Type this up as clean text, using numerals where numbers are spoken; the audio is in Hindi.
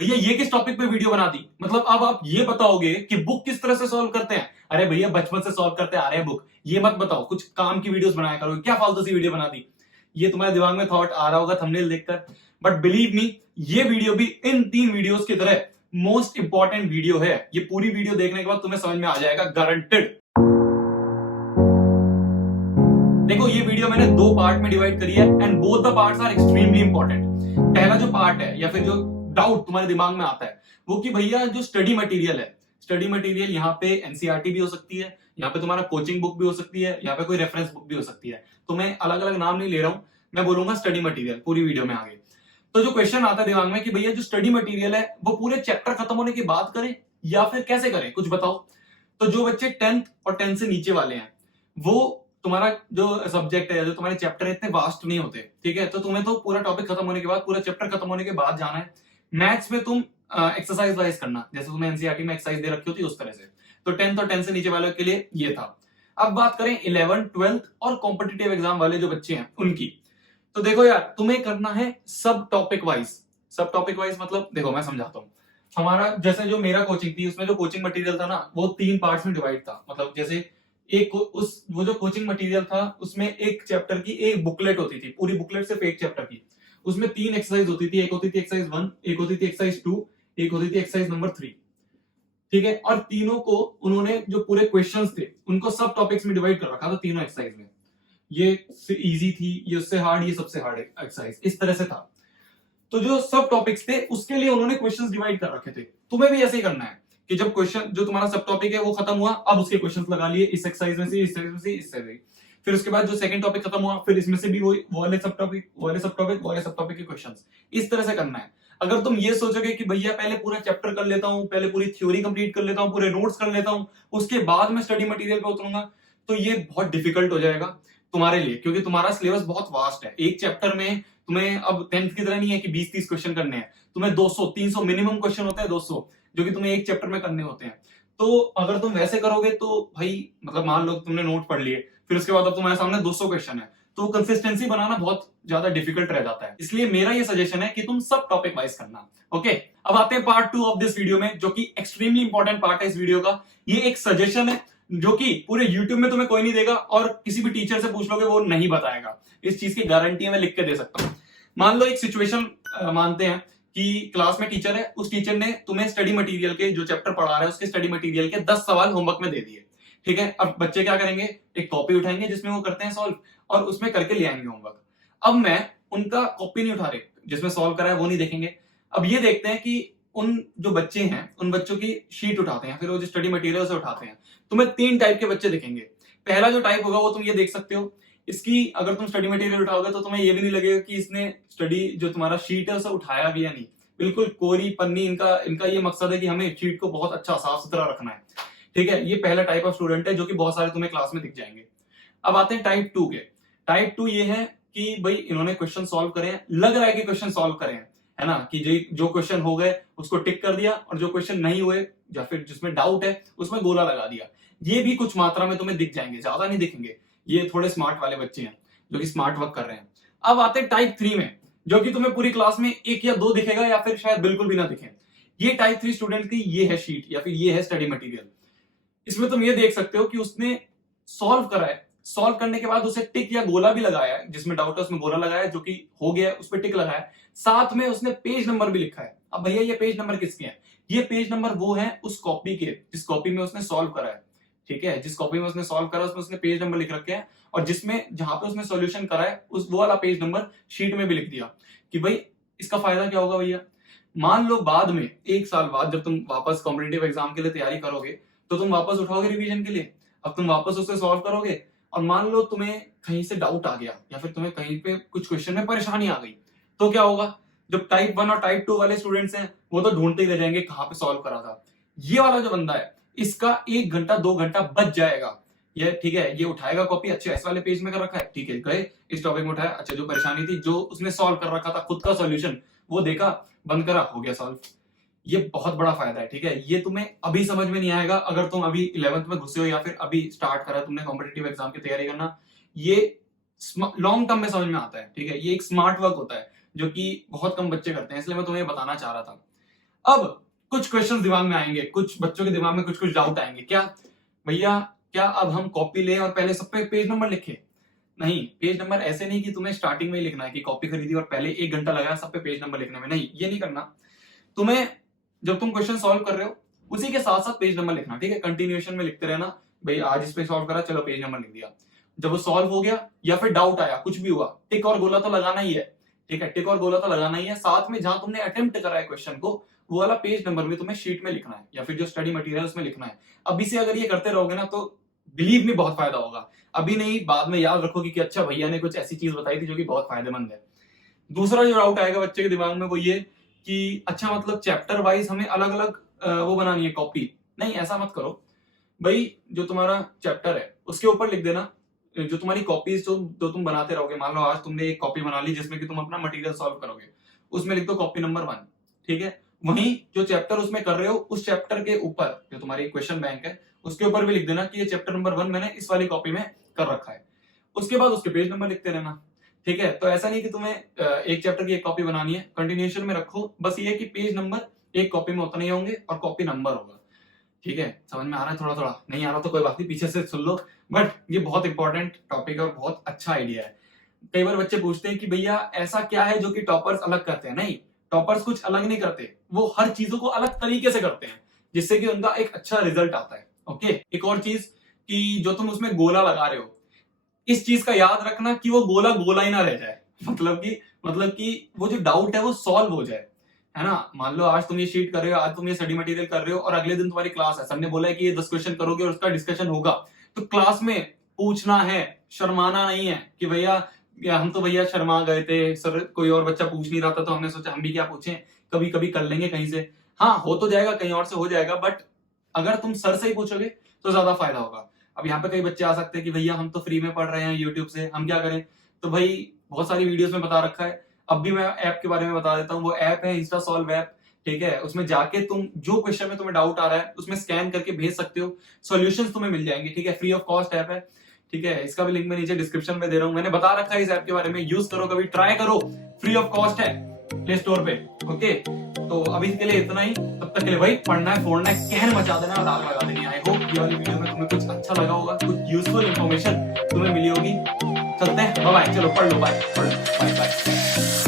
भैया ये किस टॉपिक पे वीडियो बना दी, मतलब अब आप ये बताओगे कि बुक किस तरह से सॉल्व करते हैं। अरे भैया बचपन से सॉल्व करते आ रहे हैं बुक, ये मत बताओ, कुछ काम की वीडियोस बनाया करो, क्या फालतू सी वीडियो बना दी। ये तुम्हारे दिमाग में थॉट आ रहा होगा थंबनेल देखकर, बट बिलीव मी, ये वीडियो भी इन 3 वीडियोस की तरह मोस्ट इंपॉर्टेंट वीडियो है। ये पूरी वीडियो देखने के बाद तुम्हें समझ में आ जाएगा, गारंटेड। देखो ये वीडियो मैंने 2 पार्ट में डिवाइड करी है and both the parts are extremely important. पहला जो पार्ट है या फिर जो डाउट तुम्हारे दिमाग में आता है वो कि भैया जो स्टडी मटेरियल है, स्टडी मटेरियल यहाँ पे एनसीईआरटी भी हो सकती है, यहाँ पे तुम्हारा कोचिंग बुक भी हो सकती है, यहाँ पे कोई रेफरेंस बुक भी हो सकती है। तो मैं अलग अलग नाम नहीं ले रहा हूं, मैं बोलूंगा स्टडी मटेरियल पूरी वीडियो में आगे। तो जो क्वेश्चन आता है दिमाग में कि भैया जो स्टडी मटेरियल है वो पूरे चैप्टर खत्म होने के बाद करें या फिर कैसे करें, कुछ बताओ। तो जो बच्चे 10th और 10 से नीचे वाले हैं, वो तुम्हारा जो सब्जेक्ट है, जो तुम्हारे चैप्टर है, इतने वास्ट नहीं होते, ठीक है। तो तुम्हें तो पूरा टॉपिक खत्म होने के बाद, पूरा चैप्टर खत्म होने के बाद जाना है। मैथ्स में तुम एक्सरसाइज वाइज करना, जैसे तुम्हें एनसीईआरटी में एक्सरसाइज दे रखी होती है उस तरह से। तो 10th और 10 से नीचे वालों के लिए ये था। अब बात करें 11th 12th और कॉम्पिटिटिव एग्जाम वाले जो बच्चे हैं उनकी। तो देखो यार, तुम्हें करना है सब टॉपिक वाइज। सब टॉपिक वाइज मतलब देखो मैं समझाता हूँ। हमारा जैसे जो मेरा कोचिंग थी उसमें जो कोचिंग मटेरियल था ना वो 3 पार्ट्स में डिवाइड था। मतलब जैसे एक उस वो जो कोचिंग मटेरियल था उसमें एक चैप्टर की एक बुकलेट होती थी, पूरी बुकलेट सिर्फ एक चैप्टर की। उसमें 3 एक्सरसाइज होती थी, एक होती थी एक्सरसाइज 1, एक होती थी एक्सरसाइज 2, एक होती थी एक्सरसाइज नंबर 3, ठीक है। और तीनों को उन्होंने जो पूरे क्वेश्चंस थे उनको सब टॉपिक्स में डिवाइड कर रखा था तीनों एक्सरसाइज में। ये इजी थी, ये उससे हार्ड, ये सबसे हार्ड एक्सरसाइज, इस तरह से था। तो जो सब टॉपिक्स थे उसके लिए उन्होंने क्वेश्चंस डिवाइड कर रखे थे। तुम्हें भी ऐसे ही करना है कि जब क्वेश्चन जो तुम्हारा सब टॉपिक है वो खत्म हुआ, अब उसके क्वेश्चंस लगा लिए इस एक्सरसाइज में से, इस एक्सरसाइज में से, इस से। फिर उसके बाद जो सेकंड टॉपिक खत्म हुआ, फिर इसमें से भी वो वाले सब टॉपिक, वाले सब टॉपिक, वाले सब टॉपिक के क्वेश्चंस, इस तरह से करना है। अगर तुम ये सोचोगे कि भैया पहले पूरा चैप्टर कर लेता हूं, पहले पूरी थ्योरी कंप्लीट कर लेता हूं, पूरे नोट्स कर लेता हूं, उसके बाद मैं स्टडी मटेरियल पे उतरूंगा, तो ये बहुत डिफिकल्ट हो जाएगा तुम्हारे लिए, क्योंकि तुम्हारा सिलेबस बहुत वास्ट है। एक चैप्टर में तुम्हें अब 10th की तरह नहीं है कि 20-30 क्वेश्चन करने हैं, तुम्हें 200-300 मिनिमम क्वेश्चन होते हैं, 200 जो कि तुम्हें एक चैप्टर में करने होते हैं। तो अगर तुम वैसे करोगे तो भाई मतलब मान लो तुमने नोट पढ़ लिए, फिर उसके बाद अब तुम्हारे सामने 200 क्वेश्चन है, तो कंसिस्टेंसी बनाना बहुत ज्यादा डिफिकल्ट रह जाता है। इसलिए मेरा ये सजेशन है कि तुम सब टॉपिक वाइज करना। ओके, अब आते हैं पार्ट 2 ऑफ दिस वीडियो में, जो कि एक्सट्रीमली इंपॉर्टेंट पार्ट है इस वीडियो का। ये एक सजेशन है जो कि पूरे YouTube में तुम्हें कोई नहीं देगा और किसी भी टीचर से पूछ लोगे वो नहीं बताएगा, इस चीज की गारंटी मैं लिख के दे सकता हूं। मान लो एक सिचुएशन मानते हैं कि क्लास में टीचर है, उस टीचर ने तुम्हें स्टडी मटेरियल के जो चैप्टर पढ़ा रहा है उसके स्टडी मटेरियल के 10 सवाल होमवर्क में दे दिए, ठीक है। अब बच्चे क्या करेंगे, एक कॉपी उठाएंगे जिसमें वो करते हैं सॉल्व और उसमें करके ले आएंगे होमवर्क। अब मैं उनका कॉपी नहीं उठा रहे, जिसमें सॉल्व करा है वो नहीं देखेंगे। अब ये देखते हैं कि उन जो बच्चे हैं उन बच्चों की शीट उठाते हैं, फिर वो जो स्टडी मटेरियल से उठाते हैं। तुम्हें 3 टाइप के बच्चे दिखेंगे। पहला जो टाइप होगा वो तुम ये देख सकते हो, इसकी अगर तुम स्टडी मटेरियल उठाओगे तो तुम्हें ये भी नहीं लगेगा कि इसने स्टडी जो तुम्हारा शीट है उसे उठाया भी या नहीं। बिल्कुल कोरी पन्नी, इनका इनका ये मकसद है कि हमें शीट को बहुत अच्छा साफ सुथरा रखना है, ठीक है। ये पहला टाइप ऑफ स्टूडेंट है जो कि बहुत सारे तुम्हें क्लास में दिख जाएंगे। अब आते हैं टाइप 2 के। टाइप 2 ये है कि भाई इन्होंने क्वेश्चन सॉल्व करे हैं, लग रहा है कि क्वेश्चन सॉल्व करे हैं, है ना, कि जो क्वेश्चन हो गए उसको टिक कर दिया और जो क्वेश्चन नहीं हुए या फिर जिसमें डाउट है उसमें गोला लगा दिया। ये भी कुछ मात्रा में तुम्हें दिख जाएंगे, ज्यादा नहीं दिखेंगे। ये थोड़े स्मार्ट वाले बच्चे हैं जो कि स्मार्ट वर्क कर रहे हैं। अब आते हैं टाइप 3 में, जो कि तुम्हें पूरी क्लास में 1 या 2 दिखेगा या फिर शायद बिल्कुल भी ना दिखे। ये टाइप 3 स्टूडेंट की ये है शीट या फिर ये है स्टडी मटेरियल। इसमें तुम ये देख सकते हो कि उसने सॉल्व करा है, सॉल्व करने के बाद उसे टिक या गोला भी लगाया है, जिसमें डाउट है उसमें गोला लगाया है, जो कि हो गया है, उस पर टिक लगाया है। साथ में उसने पेज नंबर भी लिखा है। अब भैया ये पेज नंबर किसके हैं, ये पेज नंबर वो है उस कॉपी के जिस कॉपी में उसने सॉल्व करा है, ठीक है। जिस कॉपी में उसने सॉल्व करा उसमें उसने पेज नंबर लिख रखे हैं, और जिसमें जहां पे उसने सॉल्यूशन करा है उस वो वाला पेज नंबर शीट में भी लिख दिया। कि भाई इसका फायदा क्या होगा भैया, मान लो बाद में 1 साल बाद जब तुम वापस कॉम्पिटिटिव एग्जाम के लिए तैयारी करोगे तो तुम वापस उठाओगे रिवीजन के लिए, अब तुम वापस उसे सॉल्व करोगे और मान लो तुम्हें कहीं से डाउट आ गया या फिर तुम्हें कहीं पे कुछ क्वेश्चन में परेशानी आ गई, तो क्या होगा, जब टाइप 1 और टाइप 2 वाले स्टूडेंट्स हैं वो तो ढूंढते ही रह जाएंगे कहां पे सॉल्व करा था। ये वाला जो बंदा है इसका 1 घंटा 2 घंटा बच जाएगा। ये ठीक है, ये उठाएगा कॉपी, अच्छा इस वाले पेज में कर रखा है, ठीक है, गए इस टॉपिक में उठाया, अच्छा जो परेशानी थी जो उसने सॉल्व कर रखा था खुद का सॉल्यूशन वो देखा, बंद करा, हो गया सॉल्व। ये बहुत बड़ा फायदा है, ठीक है। ये तुम्हें अभी समझ में नहीं आएगा अगर तुम अभी 11th में घुसे हो या फिर अभी स्टार्ट करा तुमने कॉम्पिटिटिव एग्जाम की तैयारी करना। ये लॉन्ग टर्म में समझ में आता है, ठीक है। ये एक स्मार्ट वर्क होता है जो कि बहुत कम बच्चे करते हैं, इसलिए मैं तुम्हें बताना चाह रहा था। अब कुछ क्वेश्चन दिमाग में आएंगे, कुछ बच्चों के दिमाग में कुछ कुछ डाउट आएंगे, क्या भैया क्या अब हम कॉपी लें और पहले सब पे पेज नंबर लिखें? नहीं, पेज नंबर ऐसे नहीं कि तुम्हें स्टार्टिंग में ही लिखना है कि कॉपी खरीदी और पहले 1 घंटा लगाया सब पे पेज नंबर लिखने में, नहीं ये नहीं करना। तुम्हें जब तुम क्वेश्चन सॉल्व कर रहे हो उसी के साथ साथ पेज नंबर लिखना, ठीक है, कंटिन्यूएशन में लिखते रहना, भाई आज इस पे सॉल्व करा चलो पेज नंबर लिख दिया। जब वो सॉल्व हो गया या फिर डाउट आया, कुछ भी हुआ, टिक और गोला तो लगाना ही है, ठीक है, टिक और गोला तो लगाना ही है। साथ में जहां तुमने अटेम्प्ट करा है क्वेश्चन को वो वाला पेज नंबर भी तुम्हें शीट में लिखना है या फिर जो स्टडी मटेरियल उसमें लिखना है। अभी से अगर ये करते रहोगे ना तो बिलीव में बहुत फायदा होगा। अभी नहीं, बाद में याद रखोगे कि अच्छा भैया ने कुछ ऐसी चीज बताई थी जो कि बहुत फायदेमंद है। दूसरा जो डाउट आएगा बच्चे के दिमाग में वो ये कि अच्छा मतलब चैप्टर वाइज हमें अलग अलग वो बनानी है कॉपी। नहीं, ऐसा मत करो भाई, जो तुम्हारा चैप्टर है उसके ऊपर लिख देना, जो तुम्हारी कॉपीज जो तुम बनाते रहोगे, मान लो आज तुमने एक कॉपी बना ली जिसमें कि तुम अपना मटेरियल सॉल्व करोगे, उसमें लिख दो कॉपी नंबर 1, ठीक है। वहीं जो चैप्टर उसमें कर रहे हो उस चैप्टर के ऊपर जो तुम्हारी क्वेश्चन बैंक है उसके ऊपर भी लिख देना कि ये चैप्टर नंबर 1 मैंने इस वाली कॉपी में कर रखा है। उसके बाद उसके पेज नंबर लिखते रहना, ठीक है। तो ऐसा नहीं कि तुम्हें एक चैप्टर की एक कॉपी बनानी है, कंटिन्यूएशन में रखो, बस ये कि पेज नंबर एक कॉपी में उतने ही होंगे और कॉपी नंबर होगा, ठीक है। समझ में आ रहा है? थोड़ा थोड़ा नहीं आ रहा तो कोई बात नहीं, पीछे से सुन लो, बट ये बहुत इंपॉर्टेंट टॉपिक है और बहुत अच्छा आइडिया है। कई बार बच्चे पूछते हैं कि भैया ऐसा क्या है जो कि टॉपर्स अलग करते हैं? नहीं, टॉपर्स कुछ अलग नहीं करते, वो हर चीजों को अलग तरीके से करते हैं जिससे कि उनका एक अच्छा रिजल्ट आता है। ओके, एक और चीज कि जो तुम उसमें गोला लगा रहे हो, इस चीज का याद रखना कि वो गोला गोला ही ना रह जाए, मतलब कि वो जो डाउट है वो सॉल्व हो जाए, है ना। मान लो आज तुम ये शीट कर रहे हो, आज तुम ये स्टडी मटेरियल कर रहे हो और अगले दिन तुम्हारी क्लास है, सबने बोला है कि ये 10 क्वेश्चन करोगे और उसका डिस्कशन होगा, तो क्लास में पूछना है, शर्माना नहीं है कि भैया हम तो भैया शर्मा गए थे सर, कोई और बच्चा पूछ नहीं रहा था तो हमने सोचा हम भी क्या पूछें, कभी कभी कर लेंगे कहीं से। हाँ, हो तो जाएगा, कहीं और से हो जाएगा, बट अगर तुम सर से ही पूछोगे तो ज्यादा फायदा होगा। अब यहाँ पे कई बच्चे आ सकते हैं कि भैया हम तो फ्री में पढ़ रहे हैं यूट्यूब से, हम क्या करें? तो भाई बहुत सारी वीडियोस में बता रखा है, अब भी मैं ऐप के बारे में बता देता हूँ। वो ऐप है इंस्टा सॉल्व ऐप, ठीक है। उसमें जाके तुम जो क्वेश्चन में तुम्हें डाउट आ रहा है उसमें स्कैन करके भेज सकते हो, सॉल्यूशंस तुम्हें मिल जाएंगे, ठीक है। फ्री ऑफ कॉस्ट ऐप है, ठीक है। इसका भी लिंक मैं नीचे डिस्क्रिप्शन में दे रहा हूँ, मैंने बता रखा है इस ऐप के बारे में, यूज करो, कभी ट्राई करो, फ्री ऑफ कॉस्ट है प्ले स्टोर पे। ओके, तो अभी के लिए इतना ही, तब तक के लिए भाई पढ़ना है, फोड़ना है, कहर मचा देना और आग लगा देनी। आई होप ये वाली वीडियो में तुम्हें कुछ अच्छा लगा होगा, कुछ यूजफुल इंफॉर्मेशन तुम्हें मिली होगी। चलते हैं, बाय बाय, चलो पढ़ लो, बाय, बाय बाय।